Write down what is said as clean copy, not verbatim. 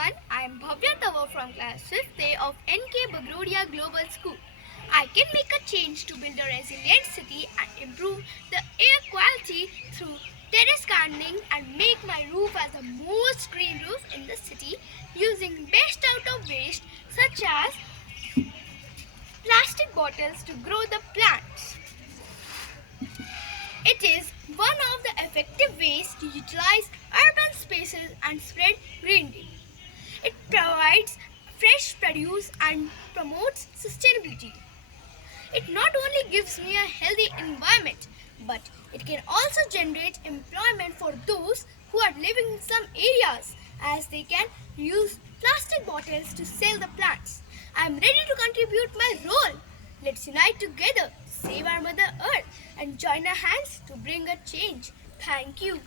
everyone, I am Bhavya Tawar from class 5th A of NK Bagrodia Global School. I can make a change to build a resilient city and improve the air quality through terrace gardening and make my roof as the most green roof in the city using best out of waste such as plastic bottles to grow the plants. It is one of the effective ways to utilize urban spaces and spread greenery. It provides fresh produce and promotes sustainability. It not only gives me a healthy environment, but it can also generate employment for those who are living in some areas as they can use plastic bottles to sell the plants. I am ready to contribute my role. Let's unite together, save our Mother Earth, and join our hands to bring a change. Thank you.